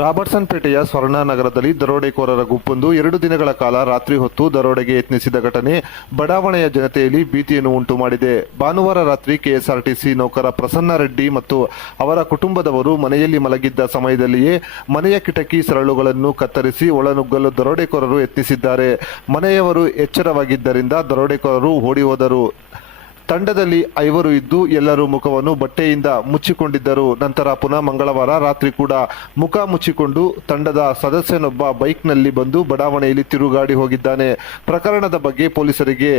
Robertson ಪೇಟೆಯ ಸ್ವರ್ಣ ನಗರದಲ್ಲಿ ದರೋಡೆಕೋರರ ಗುಂಪೊಂದು ಎರಡು ದಿನಗಳ ಕಾಲ ರಾತ್ರಿ ಹೊತ್ತು ದರೋಡೆಗೆ ಯತ್ನಿಸಿದ ಘಟನೆ ಬಡಾವಣೆಯ ಜನತೆಯಲ್ಲಿ ಭೀತಿಯನ್ನು ಉಂಟು ಮಾಡಿದೆ. ಭಾನುವಾರ ರಾತ್ರಿ ಕೆಎಸ್ಆರ್ಟಿಸಿ ನೌಕರ ಪ್ರಸನ್ನ ರೆಡ್ಡಿ ಮತ್ತು ಅವರ ಕುಟುಂಬದವರು ಮನೆಯಲ್ಲಿ ಮಲಗಿದ್ದ ಸಮಯದಲ್ಲಿಯೇ ಮನೆಯ ಕಿಟಕಿ ಸರಳುಗಳನ್ನು ಕತ್ತರಿಸಿ ಒಳನುಗ್ಗಲು ದರೋಡೆಕೋರರು ಯತ್ನಿಸಿದ್ದಾರೆ. ಮನೆಯವರು ಎಚ್ಚರವಾಗಿದ್ದರಿಂದ ದರೋಡೆಕೋರರು ಓಡಿ ಹೋದರು. ತಂಡದಲ್ಲಿ ಐವರು ಇದ್ದು ಎಲ್ಲರೂ ಮುಖವನ್ನು ಬಟ್ಟೆಯಿಂದ ಮುಚ್ಚಿಕೊಂಡಿದ್ದರು. ನಂತರ ಪುನಃ ಮಂಗಳವಾರ ರಾತ್ರಿ ಕೂಡ ಮುಖ ಮುಚ್ಚಿಕೊಂಡು ತಂಡದ ಸದಸ್ಯನೊಬ್ಬ ಬೈಕ್ನಲ್ಲಿ ಬಂದು ಬಡಾವಣೆಯಲ್ಲಿ ತಿರುಗಾಡಿ ಹೋಗಿದ್ದಾನೆ. ಪ್ರಕರಣದ ಬಗ್ಗೆ ಪೊಲೀಸರಿಗೆ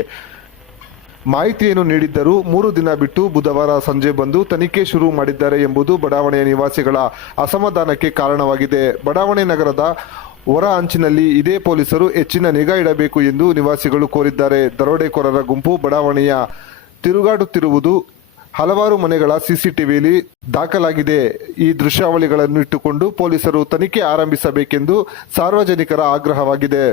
ಮಾಹಿತಿಯನ್ನು ನೀಡಿದ್ದರು ಮೂರು ದಿನ ಬಿಟ್ಟು ಬುಧವಾರ ಸಂಜೆ ಬಂದು ತನಿಖೆ ಶುರು ಮಾಡಿದ್ದಾರೆ ಎಂಬುದು ಬಡಾವಣೆಯ ನಿವಾಸಿಗಳ ಅಸಮಾಧಾನಕ್ಕೆ ಕಾರಣವಾಗಿದೆ. ಬಡಾವಣೆ ನಗರದ ಹೊರ ಅಂಚಿನಲ್ಲಿ ಇದೇ ಪೊಲೀಸರು ಹೆಚ್ಚಿನ ನಿಗಾ ಇಡಬೇಕು ಎಂದು ನಿವಾಸಿಗಳು ಕೋರಿದ್ದಾರೆ. ದರೋಡೆಕೋರರ ಗುಂಪು ಬಡಾವಣೆಯ ತಿರುಗಾಡುತ್ತಿರುವುದು ಹಲವಾರು ಮನೆಗಳ ಸಿಸಿಟಿವಿಯಲ್ಲಿ ದಾಖಲಾಗಿದೆ. ಈ ದೃಶ್ಯಾವಳಿಗಳನ್ನು ಇಟ್ಟುಕೊಂಡು ಪೊಲೀಸರು ತನಿಖೆ ಆರಂಭಿಸಬೇಕೆಂದು ಸಾರ್ವಜನಿಕರ ಆಗ್ರಹವಾಗಿದೆ.